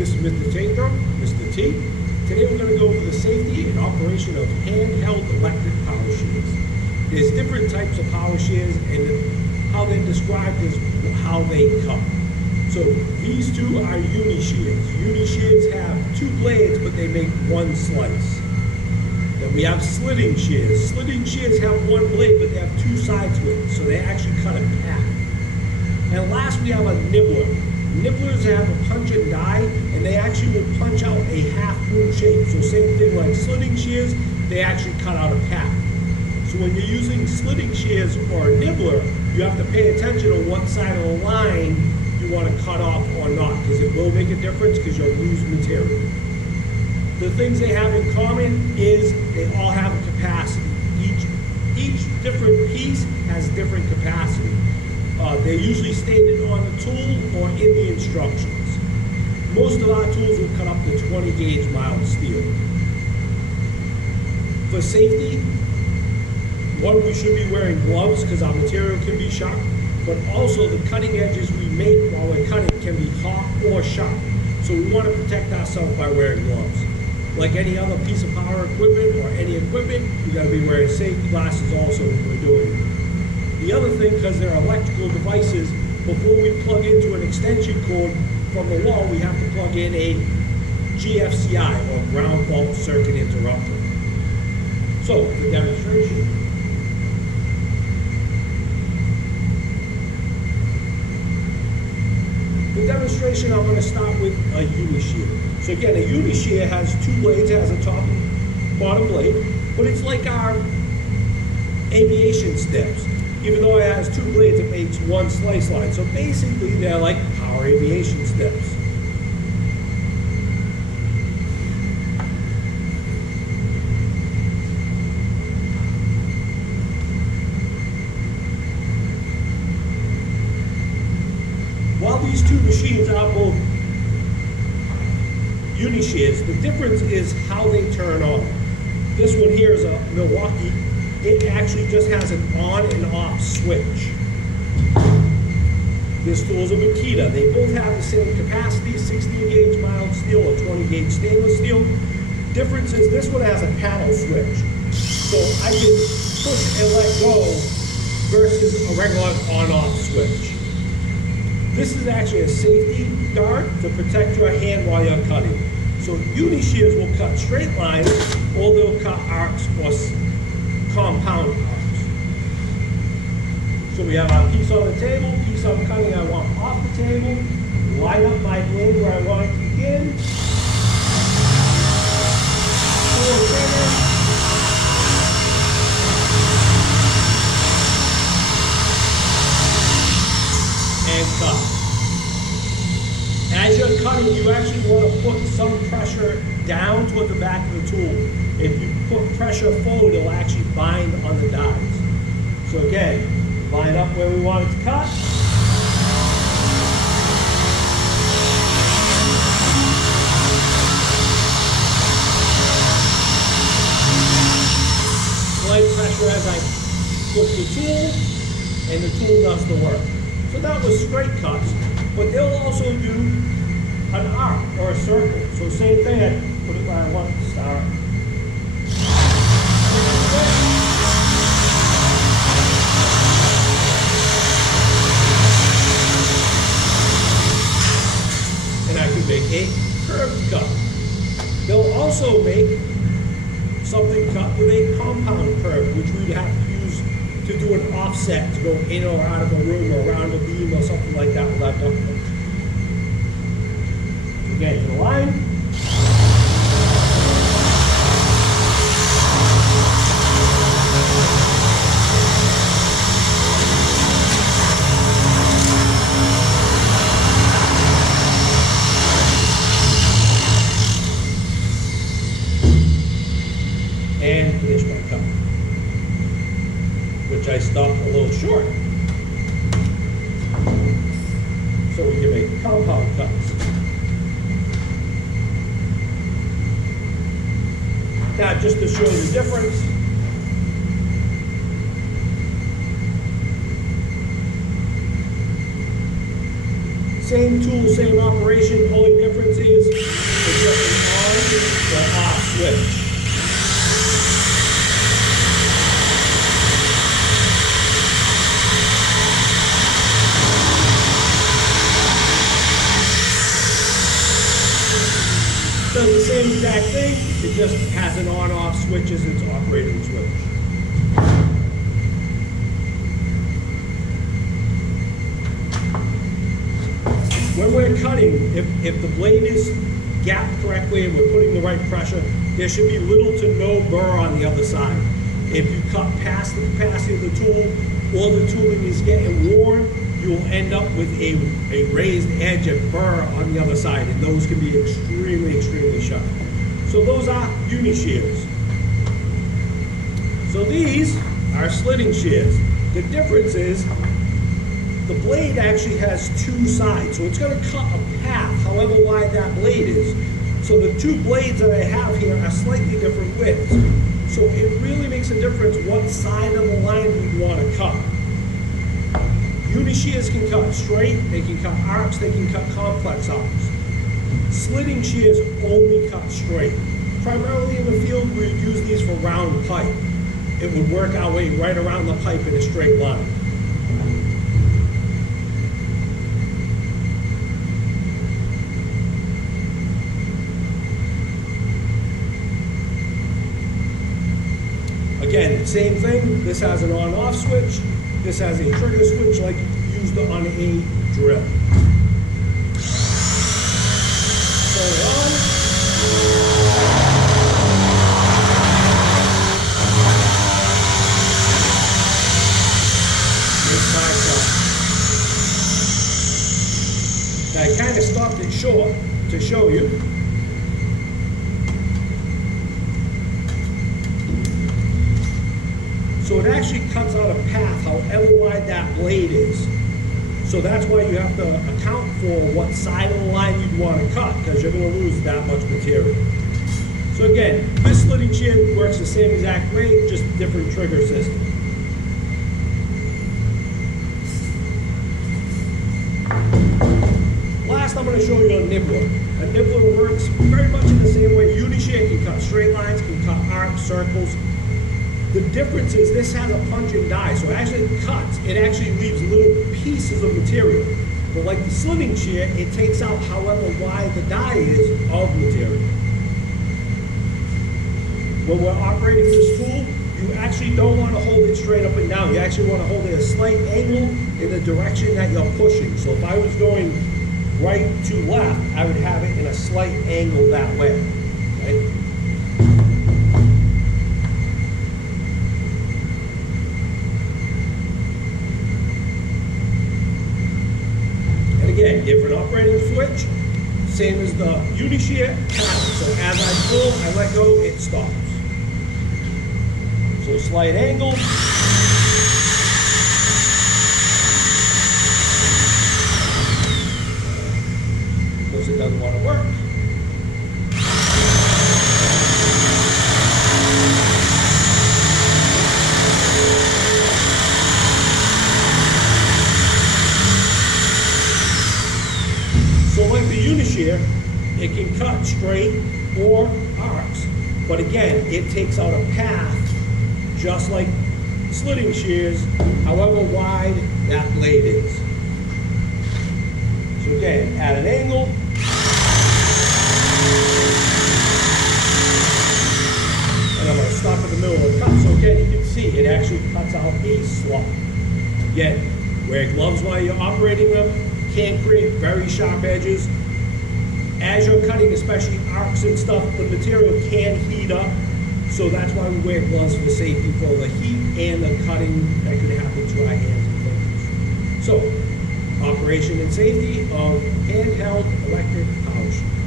this is Mr. Taker, Mr. T. Today we're going to go over the safety and operation of handheld electric power shears. There's different types of power shears, and how they're described is how they cut. So these two are uni shears. Uni shears have two blades, but they make one slice. Then we have slitting shears. Slitting shears have one blade, but they have two sides to it, so they actually cut a path. And last we have a nibbler. Nibblers have a punch and die, and they actually will punch out a half moon shape. So same thing like slitting shears, they actually cut out a path. So when you're using slitting shears or a nibbler, you have to pay attention on what side of the line you want to cut off or not, because it will make a difference because you'll lose material. The things they have in common is they all have a capacity. Each different piece has different capacity. They're usually stated on the tool or in the instructions. Most of our tools will cut up to 20 gauge mild steel. For safety, one, we should be wearing gloves because our material can be sharp, but also the cutting edges we make while we're cutting can be hot or sharp. So we want to protect ourselves by wearing gloves. Like any other piece of power equipment or any equipment, you got to be wearing safety glasses also when we're doing it. The other thing, because they're electrical devices, before we plug into an extension cord from the wall, we have to plug in a GFCI, or ground fault circuit interrupter. So, the demonstration. The demonstration, I'm going to start with a uni shear. So again, a uni shear has two blades, it has a top and bottom blade, but it's like our aviation steps. Even though it has two blades, it makes one slice line. So basically, they're like power aviation steps. While these two machines are both uni shears, the difference is how they turn on. This one here is a Milwaukee. It actually just has an on and off switch. This tool is a Makita. They both have the same capacity, 16 gauge mild steel or 20 gauge stainless steel. Difference is this one has a paddle switch. So I can push and let go versus a regular on-off switch. This is actually a safety guard to protect your hand while you're cutting. So uni shears will cut straight lines, or they'll cut arcs or compound arcs. So we have our piece on the table, piece I'm cutting I want off the table, line up my blade where I want it to begin, pull the trigger, and cut. As you're cutting, you actually want to put some pressure down toward the back of the tool. If you put pressure forward, it'll actually bind on the dies. So again, line up where we want it to cut. Slight pressure as I flip the tool, and the tool does the work. So that was straight cuts, but they'll also do an arc or a circle. So same thing, I put it where I want it to start. And I can make a curved cut. They'll also make something cut with a compound curve, which we'd have to use to do an offset to go in or out of a room or around a beam or something like that with our ductwork. Again, to the line. And finish my cut, which I stopped a little short. So we can make compound cuts. Now, just to show you the difference, Same tool, same operation, only difference is it's just an on or off switch. Does the same exact thing, it just has an on-off switch as its operating switch. When we're cutting, if the blade is gapped correctly and we're putting the right pressure, there should be little to no burr on the other side. If you cut past the capacity of the tool or the tooling is getting worn, you'll end up with a raised edge and burr on the other side, and those can be extremely, extremely sharp. So those are uni shears. So these are slitting shears. The difference is the blade actually has two sides, so it's going to cut a path however wide that blade is. So the two blades that I have here are slightly different widths. So it really makes a difference what side of the line we want to cut. Uni shears can cut straight, they can cut arcs, they can cut complex arcs. Slitting shears only cut straight. Primarily in the field, we use these for round pipe. It would work our way right around the pipe in a straight line. Again, same thing, this has an on-off switch, this has a trigger switch like used on a drill. Turn it on. Now I kind of stopped it short to show you. So it actually cuts out a path however wide that blade is. So that's why you have to account for what side of the line you'd want to cut, because you're going to lose that much material. So again, this slitting shear works the same exact way, just different trigger system. Last, I'm going to show you a nibbler. A nibbler works very much in the same way. Uni shear can cut straight lines, can cut arcs, circles. The difference is this has a punch and die, so actually it cuts. It actually leaves little pieces of material. But like the slitting shear, it takes out however wide the die is of material. When we're operating this tool, you actually don't want to hold it straight up and down. You actually want to hold it at a slight angle in the direction that you're pushing. So if I was going right to left, I would have it in a slight angle that way. Okay? Again, different operating switch, same as the uni shear. So as I pull, I let go, it stops. So slight angle. Of course, it doesn't want to work. So like the uni shear, it can cut straight or arcs. But again, it takes out a path just like slitting shears, however wide that blade is. So again, at an angle. And I'm going to stop in the middle of the cut. So again, you can see it actually cuts out a slot. Again, wear gloves while you're operating them. Can create very sharp edges. As you're cutting, especially arcs and stuff, the material can heat up. So that's why we wear gloves for safety, for the heat and the cutting that could happen to our hands and fingers. So, operation and safety of handheld electric power shears.